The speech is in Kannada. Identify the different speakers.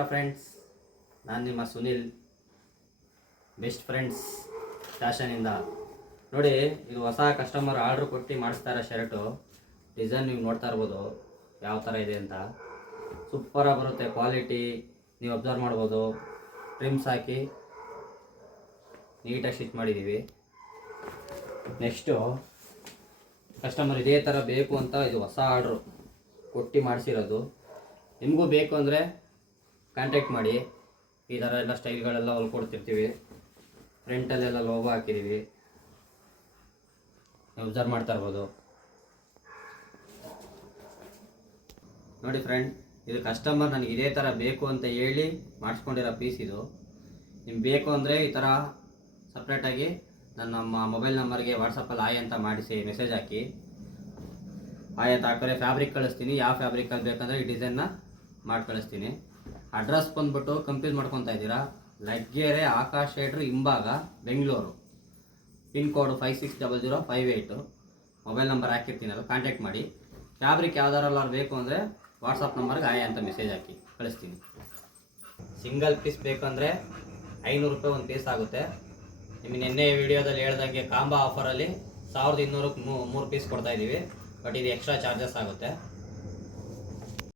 Speaker 1: ಫ್ರೆಂಡ್ಸ್ ನಾನು ನಿಮ್ಮ ಸುನಿಲ್ ಬೆಸ್ಟ್ ಫ್ರೆಂಡ್ಸ್ ಫ್ಯಾಷನಿಂದ ನೋಡಿ, ಇದು ಹೊಸ ಕಸ್ಟಮರ್ ಆರ್ಡ್ರ್ ಕೊಟ್ಟು ಮಾಡಿಸ್ತಾ ಇರೋ ಶರ್ಟು ಡಿಸೈನ್ ನೀವು ನೋಡ್ತಾ ಇರ್ಬೋದು, ಯಾವ ಥರ ಇದೆ ಅಂತ. ಸೂಪರಾಗಿ ಬರುತ್ತೆ ಕ್ವಾಲಿಟಿ ನೀವು ಅಬ್ಸರ್ವ್ ಮಾಡ್ಬೋದು. ಟ್ರಿಮ್ಸ್ ಹಾಕಿ ನೀಟಾಗಿ ಸ್ಟಿಚ್ ಮಾಡಿದ್ದೀವಿ ನೆಕ್ಸ್ಟು ಕಸ್ಟಮರ್ ಇದೇ ಥರ ಬೇಕು ಅಂತ ಇದು ಹೊಸ ಆರ್ಡ್ರು ಕೊಟ್ಟು ಮಾಡಿಸಿರೋದು. ನಿಮಗೂ ಬೇಕು ಅಂದರೆ ಕಾಂಟ್ಯಾಕ್ಟ್ ಮಾಡಿ. ಈ ಥರ ಎಲ್ಲ ಸ್ಟೈಲ್ಗಳೆಲ್ಲ ಹೊಲ್ಕೊಡ್ತಿರ್ತೀವಿ ಫ್ರಂಟಲ್ಲೆಲ್ಲ ಲೋಗೋ ಹಾಕಿದ್ದೀವಿ ಅಬ್ಸರ್ವ್ ಮಾಡ್ತಾ ಇರ್ಬೋದು. ನೋಡಿ ಫ್ರೆಂಡ್ ಇದು ಕಸ್ಟಮರ್ ನನಗೆ ಇದೇ ಥರ ಬೇಕು ಅಂತ ಹೇಳಿ ಮಾಡಿಸ್ಕೊಂಡಿರೋ ಪೀಸ್ ಇದು. ನಿಮ್ಗೆ ಬೇಕು ಅಂದರೆ ಈ ಥರ ಸಪ್ರೇಟಾಗಿ ನನ್ನ ನಮ್ಮ ಮೊಬೈಲ್ ನಂಬರ್ಗೆ ವಾಟ್ಸಪ್ಪಲ್ಲಿ ಆಯ್ ಅಂತ ಮಾಡಿಸಿ ಮೆಸೇಜ್ ಹಾಕಿ. ಆಯ್ ಅಂತ ಹಾಕಿದ್ರೆ ಫ್ಯಾಬ್ರಿಕ್ ಕಳಿಸ್ತೀನಿ. ಯಾವ ಫ್ಯಾಬ್ರಿಕಲ್ಲಿ ಬೇಕಂದರೆ ಈ ಡಿಸೈನ್ನ ಮಾಡಿ ಕಳಿಸ್ತೀನಿ ಅಡ್ರೆಸ್ ಬಂದ್ಬಿಟ್ಟು ಕಂಪ್ಲೀಟ್ ಮಾಡ್ಕೊತಾ ಇದ್ದೀರಾ? ಲಗ್ಗೆರೆ ಆಕಾಶ್ ಶೇಡ್ರು ಹಿಂಭಾಗ Bengaluru. Pin code five six double zero five eight mobile number ಹಾಕಿರ್ತೀನಲ್ಲ contact ಮಾಡಿ. ಫ್ಯಾಬ್ರಿಕ್ ಯಾವ್ದಾರಲ್ಲ ಬೇಕು ಅಂದರೆ ವಾಟ್ಸಪ್ ನಂಬರ್ಗೆ ಆಯ್ ಅಂತ ಮೆಸೇಜ್ ಹಾಕಿ, ಕಳಿಸ್ತೀನಿ. ಸಿಂಗಲ್ ಪೀಸ್ ಬೇಕಂದರೆ ಐನೂರು ರೂಪಾಯಿ ಒಂದು ಪೀಸ್ ಆಗುತ್ತೆ. ನಿಮಗೆ ನಿನ್ನೆ ವೀಡಿಯೋದಲ್ಲಿ ಹೇಳ್ದಂಗೆ ಕಾಂಬಾ ಆಫರಲ್ಲಿ ಸಾವಿರದ ಇನ್ನೂರಕ್ಕೆ ಮೂರು ಪೀಸ್ ಕೊಡ್ತಾಯಿದ್ದೀವಿ ಬಟ್ ಇದು ಎಕ್ಸ್ಟ್ರಾ ಚಾರ್ಜಸ್ ಆಗುತ್ತೆ.